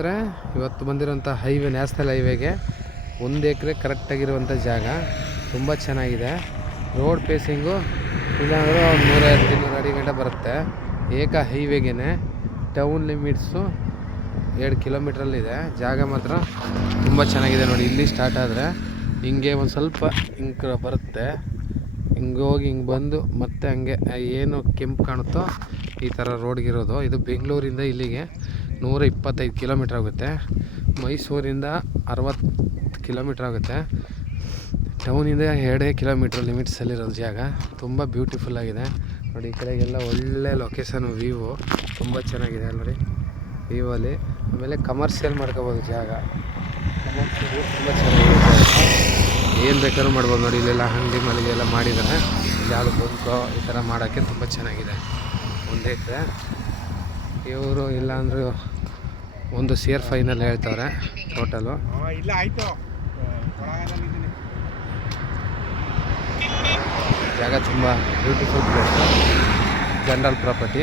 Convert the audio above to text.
ಸ್ನೇಹಿತರೆ, ಇವತ್ತು ಬಂದಿರೋಂಥ highway, national ಹೈವೇಗೆ 1 ಎಕರೆ ಕರೆಕ್ಟಾಗಿರುವಂಥ ಜಾಗ. ತುಂಬ ಚೆನ್ನಾಗಿದೆ. ರೋಡ್ ಪೇಸಿಂಗು ಇಲ್ಲಾಂದರೆ ಒಂದು 150-200 ಅಡಿ ಗಂಟೆ ಬರುತ್ತೆ. ಏಕ ಹೈವೇಗೇ ಟೌನ್ ಲಿಮಿಟ್ಸು 2 ಕಿಲೋಮೀಟ್ರಲ್ಲಿದೆ. ಜಾಗ ಮಾತ್ರ ತುಂಬ ಚೆನ್ನಾಗಿದೆ ನೋಡಿ. ಇಲ್ಲಿ ಸ್ಟಾರ್ಟ್ ಆದರೆ ಹಿಂಗೆ ಒಂದು ಸ್ವಲ್ಪ ಹಿಂಗೆ ಬರುತ್ತೆ, ಹಿಂಗೆ ಹೋಗಿ ಹಿಂಗೆ ಬಂದು ಮತ್ತೆ ಹಂಗೆ ಏನು ಕೆಂಪು ಕಾಣುತ್ತೋ ಈ ಥರ ರೋಡ್ಗಿರೋದು. ಇದು ಬೆಂಗಳೂರಿಂದ ಇಲ್ಲಿಗೆ 125 ಕಿಲೋಮೀಟ್ರ್ ಆಗುತ್ತೆ. ಮೈಸೂರಿಂದ 60 ಕಿಲೋಮೀಟ್ರ್ ಆಗುತ್ತೆ. ಟೌನಿಂದ 2 ಕಿಲೋಮೀಟ್ರ್ ಲಿಮಿಟ್ಸಲ್ಲಿರೋದು ಜಾಗ. ತುಂಬ ಬ್ಯೂಟಿಫುಲ್ಲಾಗಿದೆ ನೋಡಿ. ಈ ಕಡೆಗೆಲ್ಲ ಒಳ್ಳೆ ಲೊಕೇಶನ್, ವ್ಯೂ ತುಂಬ ಚೆನ್ನಾಗಿದೆ ನೋಡಿ ವ್ಯೂ ಅಲ್ಲಿ. ಆಮೇಲೆ ಕಮರ್ಷಿಯಲ್ ಮಾಡ್ಕೋಬೋದು ಜಾಗ. ಕಮರ್ಷಿಯಲ್ ತುಂಬ ಚೆನ್ನಾಗಿದೆ ಜಾಗ. ಏನು ಬೇಕಾದ್ರೂ ಮಾಡ್ಬೋದು ನೋಡಿ. ಇಲ್ಲೆಲ್ಲ ಅಂಗಡಿ ಮಳಿಗೆ ಎಲ್ಲ ಮಾಡಿದ್ದಾರೆ. ಯಾವುದು ಬಂಕೋ ಈ ಥರ ಮಾಡೋಕ್ಕೆ ತುಂಬ ಚೆನ್ನಾಗಿದೆ. 1 ಎಕರೆ ಇವರು ಇಲ್ಲ ಅಂದರೂ 1 ಸೇರ್ ಫೈನಲ್ ಹೇಳ್ತವ್ರೆ ಟೋಟಲು. ಜಾಗ ತುಂಬ ಬ್ಯೂಟಿಫುಲ್ ಪ್ಲೇಸು, ಜನರಲ್ ಪ್ರಾಪರ್ಟಿ.